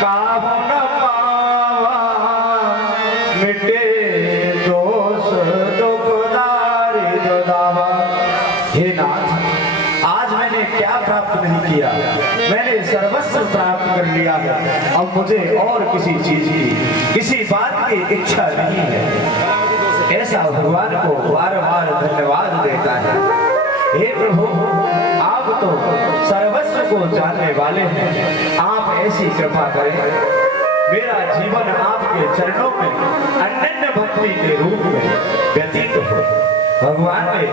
काहू न पावा मिटे दोष दुखदारी जो दावा। हे नाथ, आज मैंने क्या प्राप्त नहीं किया, मैंने सर्वस्व प्राप्त कर लिया है। अब मुझे और किसी चीज की, किसी बात की इच्छा नहीं है। ऐसा भगवान को बार बार धन्यवाद देता है। हे प्रभु, आप तो सर्वस्व को जानने वाले हैं, आप ऐसी कृपा करें मेरा जीवन आपके चरणों में अनन्य भक्ति के रूप में व्यतीत हो। भगवान ने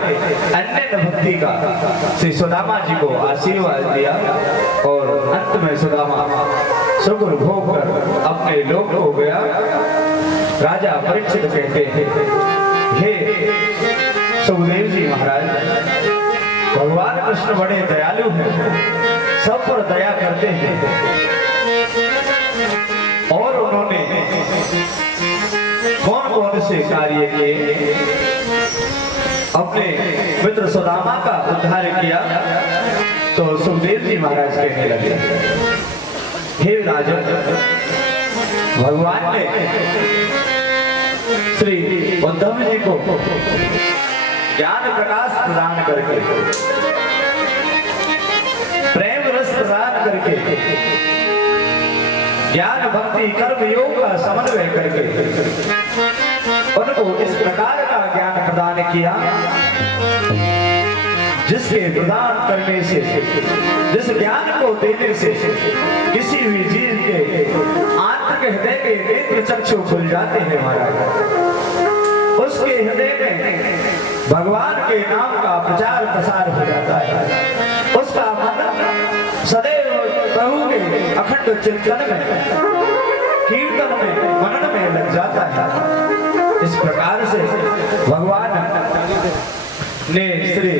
अनन्य भक्ति का श्री सुदामा जी को आशीर्वाद दिया और अंत में सुदामा सुख भोग कर अपने लोक को गया। राजा परीक्षित कहते हैं, हे सुखदेव जी महाराज, भगवान कृष्ण बड़े दयालु हैं, सब पर दया करते हैं और उन्होंने कौन कौन से कार्य किए। अपने मित्र सुदामा का उद्धार किया तो सुखदेव जी महाराज कहने लगे, हे राजन, भगवान ने श्री उद्धव जी को ज्ञान प्रकाश प्रदान करके, प्रेम रस प्रदान करके, ज्ञान भक्ति कर्म योग का समन्वय करके उनको इस प्रकार का ज्ञान प्रदान किया जिसके प्रदान करने से, जिस ज्ञान को देने से किसी भी जीव के आंतरिक हृदय के नेत्र चक्षु खुल जाते हैं महाराज। उसके हृदय में भगवान के नाम का प्रचार प्रसार हो जाता है। उसका मन सदैव प्रभु के अखंड चिंतन में, कीर्तन में, मनन में लग जाता है। इस प्रकार से भगवान ने श्री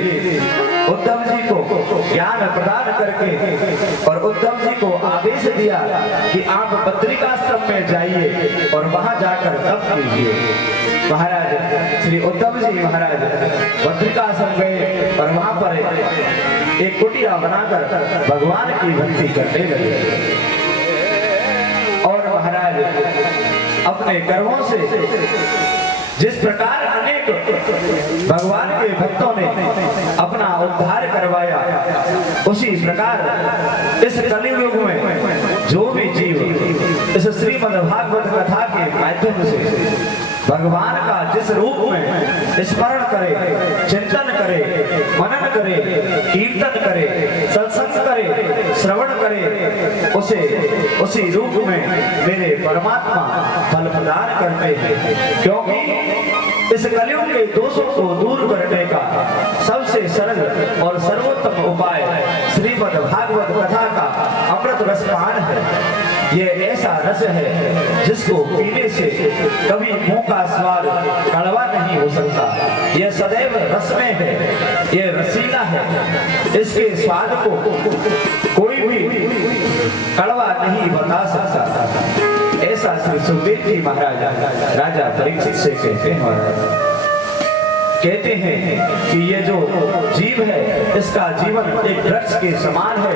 उद्धव जी को ज्ञान प्रदान करके और उद्धव जी को आदेश दिया कि आप बद्रिकाश्रम में जाइए और वहां जाकर तप कीजिए। महाराज श्री उद्धव जी महाराज बद्रिकाश्रम गए और वहां पर एक कुटिया बनाकर भगवान की भक्ति करने लगे और महाराज अपने कर्मों से जिस प्रकार अनेक भगवान के भक्तों ने अपना उद्धार करवाया, उसी प्रकार इस कलियुग में जो भी जीव इस श्रीमद् भागवत कथा के माध्यम से भगवान का जिस रूप में स्मरण करे, चिंतन करे, मनन करे, कीर्तन करे, सत्संग करे, श्रवण करे, उसी रूप में मेरे परमात्मा फल प्रदान करते हैं। क्योंकि इस कलियुग के दोषों को दूर करने का सबसे सरल और सर्वोत्तम उपाय श्रीमद् भागवत कथा का अमृत रस पान है। ये ऐसा रस है जिसको पीने से कभी मुंह का स्वाद कड़वा नहीं हो सकता। यह सदैव रस में है, ये रसीला है, इसके स्वाद को कोई भी कड़वा नहीं बता सकता। ऐसा श्री सुखदेव जी महाराज राजा परीक्षित से कहते हैं। महाराज कहते हैं कि ये जो जीव है इसका जीवन एक वृक्ष के समान है।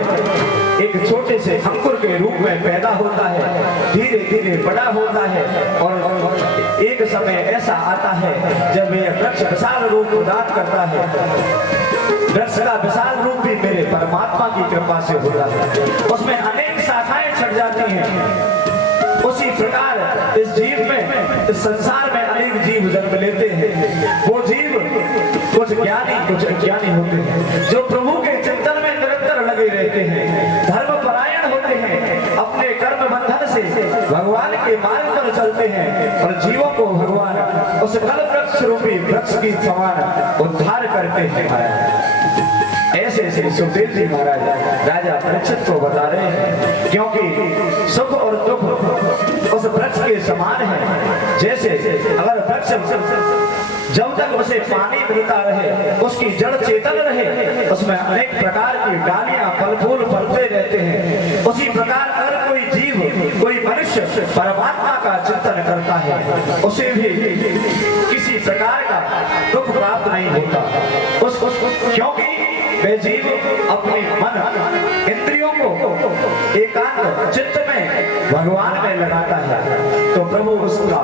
एक छोटे से अंकुर के रूप में पैदा होता है, धीरे धीरे बड़ा होता है और एक समय ऐसा आता है जब यह वृक्ष विशाल रूप प्रदान करता है। वृक्ष का विशाल रूप भी मेरे परमात्मा की कृपा से होता है, उसमें अनेक शाखाएं छट जाती हैं। उसी प्रकार इस जीव में, इस संसार में अनेक जीव जन्म लेते हैं। वो जीव कुछ ज्ञानी कुछ अज्ञानी होते हैं, जो प्रभु के चिंतन में निरंतर लगे रहते हैं, धर्म परायण होते हैं, अपने कर्म बंधन से भगवान के मार्ग पर चलते हैं और जीवों को भगवान उस फल वृक्ष रूपी वृक्ष की समान उद्धार करते हैं। ऐसे श्री सुखदेव जी महाराज राजा परीक्षित को बता रहे हैं, क्योंकि सुख और दुख उस वृक्ष के समान है। जैसे अगर वृक्ष जब तक उसे पानी मिलता रहे, उसकी जड़ चेतन रहे, उसमें अनेक प्रकार की डालियां फल फूल फलते रहते हैं। उसी प्रकार अगर कोई जीव, कोई मनुष्य परमात्मा का चिंतन करता है, उसे भी किसी प्रकार का दुख प्राप्त नहीं होता। क्योंकि वे जीव अपने मन इंद्रियों को एकांत चित्त में भगवान में लगाता है तो प्रभु उसका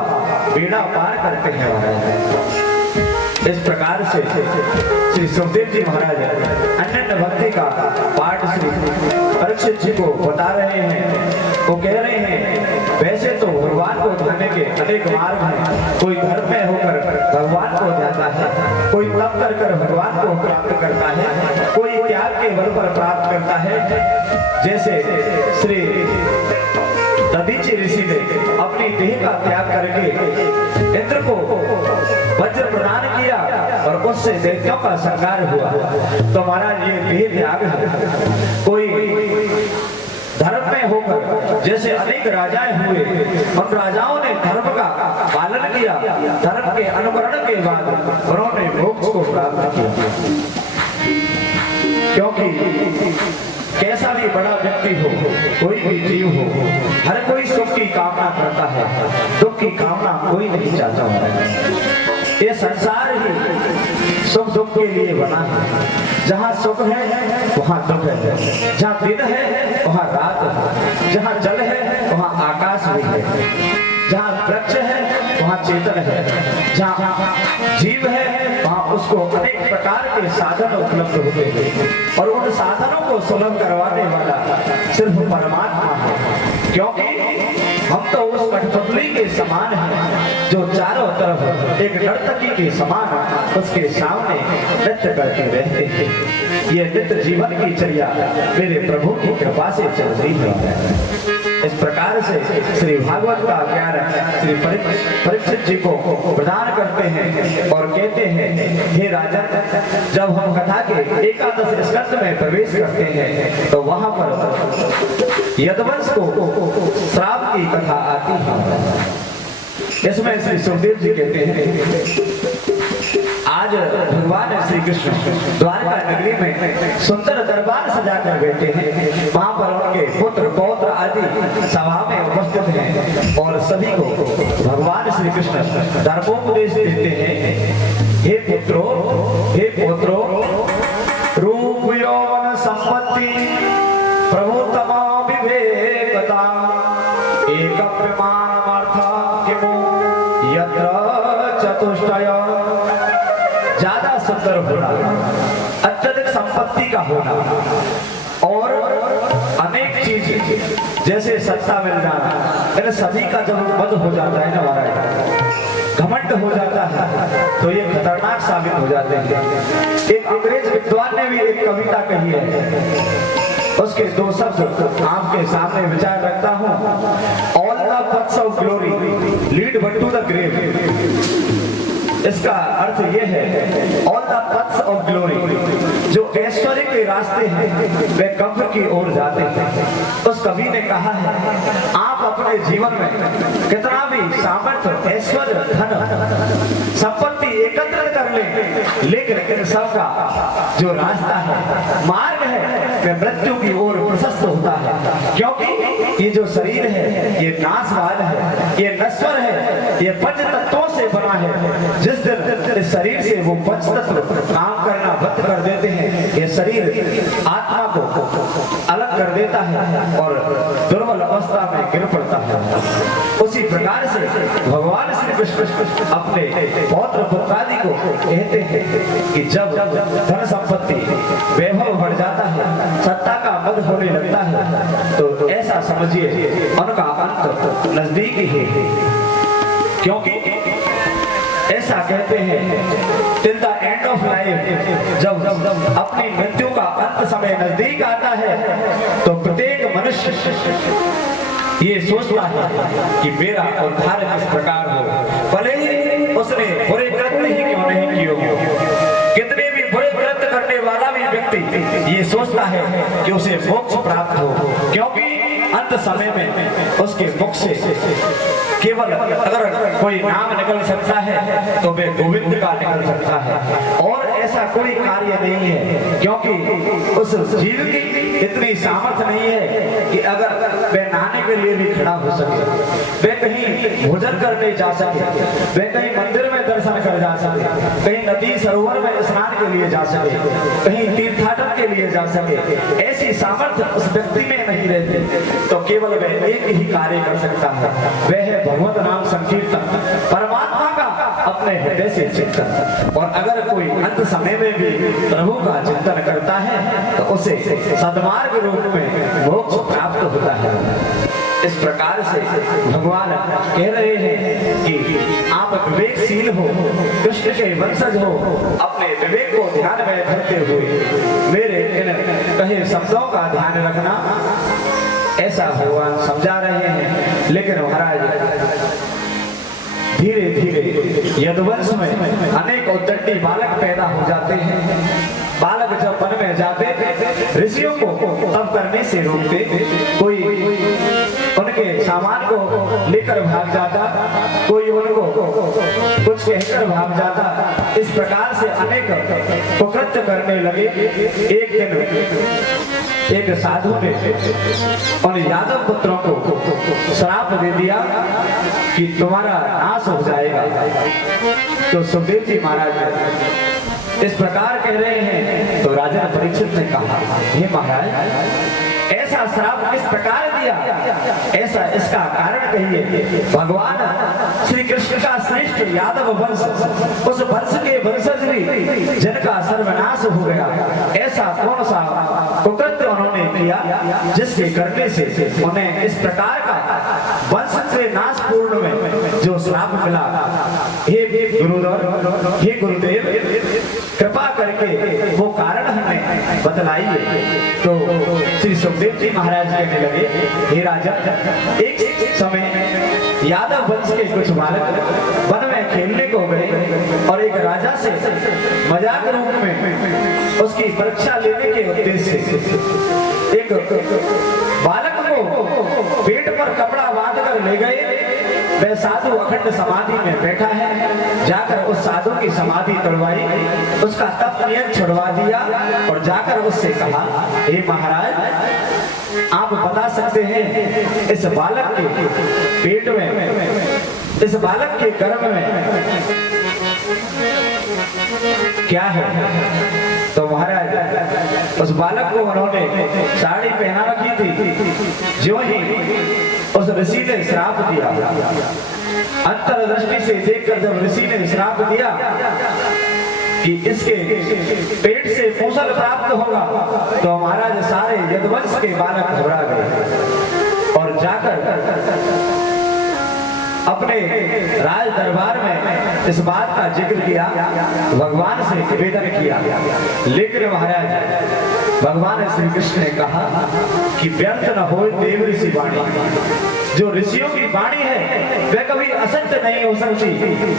बेड़ा पार करते हैं महाराज। इस प्रकार से श्री सुखदेव जी महाराज अनन्य भक्ति का पाठ श्री परीक्षित जी को बता रहे हैं। वो कह रहे हैं वैसे तो भगवान को ध्यान के अनेक मार्ग हैं। कोई धर्म में होकर भगवान को ध्याता है, कोई तप कर कर भगवान को प्राप्त करता है, कोई त्याग के बल पर प्राप्त करता है। जैसे श्री दधीचि ऋषि ने अपनी देह का त्याग करके इंद्र को वज्र प्रदान किया और उससे दैत्यों का संहार हुआ। तो महाराज ये देह त्याग है। कोई धर्म में होकर जैसे अनेक राजाएं हुए, उन राजाओं ने धर्म का पालन किया, धर्म के अनुकरण के बाद उन्होंने मोक्ष को प्राप्त किया। क्योंकि कैसा भी बड़ा व्यक्ति हो, कोई भी जीव हो, हर कोई सुख की कामना करता है, दुख की कामना कोई नहीं चाहता है। ये संसार ही सुख दुख के लिए बना है। जहाँ सुख है वहाँ दुख है, जहाँ दिन है वहाँ रात है, जहाँ जल है वहाँ आकाश भी है, जहाँ वृक्ष है वहाँ चेतन है, जहाँ जीव है वहाँ उसको अनेक प्रकार के साधन उपलब्ध होते हैं और उन साधनों को सुलभ करवाने वाला सिर्फ परमात्मा है। क्योंकि हम तो उस कठपुतली के समान हैं जो चारों तरफ एक नर्तकी के समान उसके सामने नृत्य करते रहते हैं। ये नित्य जीवन की चर्या मेरे प्रभु की कृपा से चल रही है। इस प्रकार से श्री भागवत का ज्ञान श्री परीक्षित जी को प्रदान करते हैं और कहते हैं हे राजन, जब हम कथा के एकादश स्कंद में प्रवेश करते हैं तो वहां पर यदुवंश को श्राप की कथा आती है। इसमें श्री सुखदेव जी कहते हैं आज भगवान श्री कृष्ण द्वारका नगरी में सुंदर दरबार सजा कर बैठे हैं। वहां पर उनके पुत्र पौत्र आदि सभा में उपस्थित हैं और सभी को भगवान श्री कृष्ण धर्मोपदेश देते हैं। हे पुत्रों, हे पौत्रों, रूप यौवन संपत्ति प्रभुतमा विवेकता एकप्यमानमर्था किमु यत्र चतुष्टय। ज्यादा सुंदर होना, अत्यधिक संपत्ति का होना और अनेक चीज जैसे सत्ता मिल जाना, इन सभी का जब मद हो जाता है ना महाराज, घमंड हो जाता है तो ये खतरनाक साबित हो जाते हैं। एक अंग्रेज विद्वान ने भी एक कविता कही है, उसके दो शब्द आपके सामने विचार रखता हूँ। All the paths of glory lead but to the grave. इसका अर्थ यह है all the paths of glory, जो ऐश्वर्य के रास्ते हैं वे कब्र की ओर जाते हैं। उस कवि ने कहा है आप अपने जीवन में कितना भी सामर्थ्य, ऐश्वर्य, धन, संपत्ति एकत्र कर ले, लेकिन इन सब का जो रास्ता है, मार्ग है, वह मृत्यु की ओर प्रशस्त होता है। क्योंकि ये जो शरीर है ये नाशवान है, ये नश्वर है, ये पंच तत्वों से बना है। जिस दिन इस शरीर से वो पंच तत्व काम करना बंद कर देते हैं, ये शरीर आत्मा को अलग कर देता है और दुर्बल अवस्था में गिर पड़ता है। उसी प्रकार से भगवान श्री कृष्ण अपने पौत्र पुत्रादि को कहते हैं कि जब धन संपत्ति वैभव बढ़ जाता है, सत्ता का मद होने लगता है, तो ऐसा समझिए उनका अंत नजदीक ही है। क्योंकि ऐसा कहते हैं till the end of life, जब अपनी मृत्यु का अंत समय नजदीक आता है तो प्रत्येक मनुष्य ये सोचता है कि मेरा उद्धार किस प्रकार हो, भले ही उसने बुरे कृत्य ही क्यों नहीं किए हो। कितने भी बुरे कृत्य करने वाला भी व्यक्ति ये सोचता है कि उसे मोक्ष प्राप्त हो, क्योंकि अंत समय में उसके मुख से केवल अगर कोई नाम निकल सकता है तो वे गोविंद का निकल सकता है। और ऐसा कोई कार्य नहीं है, क्योंकि उस जीव की इतनी सामर्थ्य नहीं है कि अगर वह नहाने के लिए भी खड़ा हो सके, वह कहीं भोजन करने जा सके, वह कहीं मंदिर में दर्शन कर जा सके, कहीं नदी सरोवर में स्नान के लिए जा सके, कहीं तीर्थाटन के लिए जा सके। ऐसी सामर्थ्य उस व्यक्ति में नहीं रहती, तो केवल वह एक ही कार्य कर सकता है, वह है भगवत नाम संकीर्तन, परमात्मा का अपने हृदय से चिंतन। और अगर कोई अंत समय में भी प्रभु का चिंतन करता है तो उसे सद्मार्ग रूप में मोक्ष प्राप्त होता है। इस प्रकार से भगवान कह रहे हैं कि आप विवेकशील हो, कृष्ण के वंशज हो, अपने विवेक को ध्यान में रखते हुए मेरे इन कहे शब्दों का ध्यान रखना। ऐसा भगवान समझा रहे हैं। लेकिन महाराज धीरे धीरे यदुवंश में अनेक उद्दंडी बालक पैदा हो जाते हैं। बालक जब वन में जाते ऋषियों को तप करने से रोकते, कोई उनके सामान को लेकर भाग जाता, कोई उनको कुछ कहकर भाग जाता। इस प्रकार से अनेक कुकृत्य करने लगे। एक दिन एक साधु ने उन यादव पुत्रों को श्राप दे दिया कि तुम्हारा नाश हो जाएगा। तो सुखदेव जी महाराज इस प्रकार कह रहे हैं, तो राजा परीक्षित ने कहा, हे महाराज ऐसा श्राप किस प्रकार दिया, ऐसा इसका कारण कहिए। भगवान श्री कृष्ण का श्रेष्ठ यादव वंश, उस वंश के वंशज भी जिनका सर्वनाश हो गया, ऐसा कौन सा कुकृत्य उन्होंने किया जिसके करने से उन्हें इस प्रकार का वंश से नाश पूर्ण में जो श्राप मिला। हे गुरुदेव, हे गुरुदेव कृपा करके वो कारण हमें बतलाइए। तो श्री सुखदेव जी महाराज कहने लगे, हे राजा, एक समय यादव वंश के कुछ बालक वन में खेलने को गए और एक राजा से मजाक रूप में उसकी परीक्षा लेने के उद्देश्य से एक बालक को पेट पर कपड़ा बांधकर ले गए। वह साधु अखंड समाधि में बैठा है, जाकर उस साधु की समाधि तोड़वाई, उसका तप नियम छुड़वा दिया और जाकर उससे कहा, हे महाराज आप बता सकते हैं इस बालक के पेट में, इस बालक के गर्भ में क्या है। तो महाराज उस बालक को उन्होंने साड़ी पहना रखी थी। जो ही उस ऋषि ने श्राप दिया, अंतर्दृष्टि से देखकर जब ऋषि ने श्राप दिया कि इसके पेट से पोषण प्राप्त होगा, तो महाराज सारे यदुवंश के बालक घबरा गए और जाकर अपने राज दरबार में इस बात का जिक्र किया, भगवान से निवेदन किया। लेकिन महाराज भगवान श्री कृष्ण ने कहा कि व्यर्थ न हो देव ऋषि वाणी। जो ऋषियों की वाणी है वह कभी असत्य नहीं हो सकती,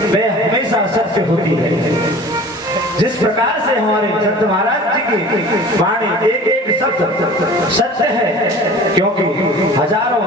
वह हमेशा सत्य होती है। जिस प्रकार से हमारे संत महाराज जी की वाणी एक एक शब्द सत्य है, क्योंकि हजारों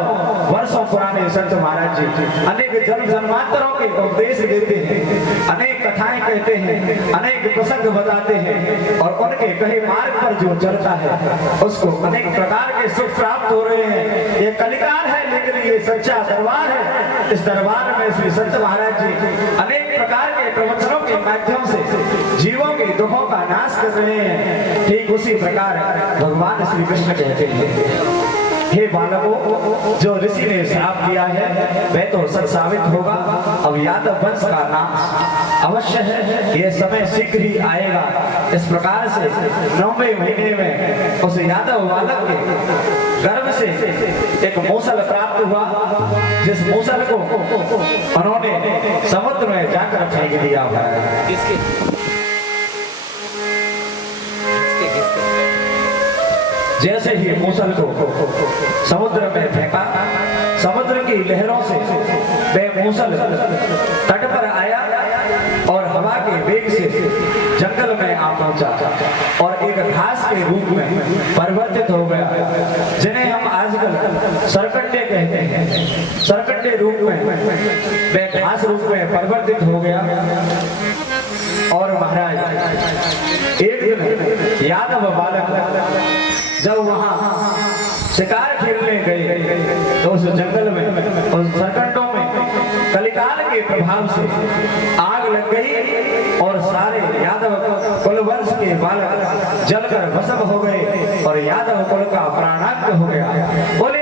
वर्षों पुराने संत महाराज जी अनेक जन्म जन्मांतरों के उपदेश देते हैं, अनेक कथाएं कहते हैं, अनेक प्रसंग बताते हैं और उनके कहे मार्ग पर जो चलता है उसको अनेक प्रकार के सुख प्राप्त हो रहे हैं। ये कलिकाल है, लेकिन ये सच्चा दरबार है। इस दरबार में श्री संत महाराज जी अनेक प्रकार के प्रवचनों के माध्यम से जीवों के दुखों का नाश कर रहे हैं। ठीक उसी प्रकार भगवान श्री कृष्ण कहते हैं, हे बालकों, जो ऋषि ने श्राप दिया है वह तो सच साबित होगा। अब यादव वंश का नाश अवश्य है, यह समय शीघ्र ही आएगा। इस प्रकार से 9वें महीने में उस यादव बालक के गर्भ से एक मूसल प्राप्त हुआ, जिस मूसल को उन्होंने समुद्र में जाकर फेंक दिया हुआ है। जैसे ही मूसल को समुद्र में फेंका, समुद्र की लहरों से वह मूसल तट पर आया और हवा के वेग से जंगल में आ पहुंचा और एक घास के रूप में परिवर्तित हो गया, जिन्हें हम आजकल सरकंडे कहते हैं। सरकंडे रूप में वह घास रूप में परिवर्तित हो गया। और महाराज एक दिन यादव बालक जब वहां शिकार खेलने गए तो उस जंगल में उस सरकंडों में कलिकाल के प्रभाव से आग लग गई और सारे यादव कुलवंश के बालक जलकर भस्म हो गए और यादव कुल का प्राणांत हो गया। बोले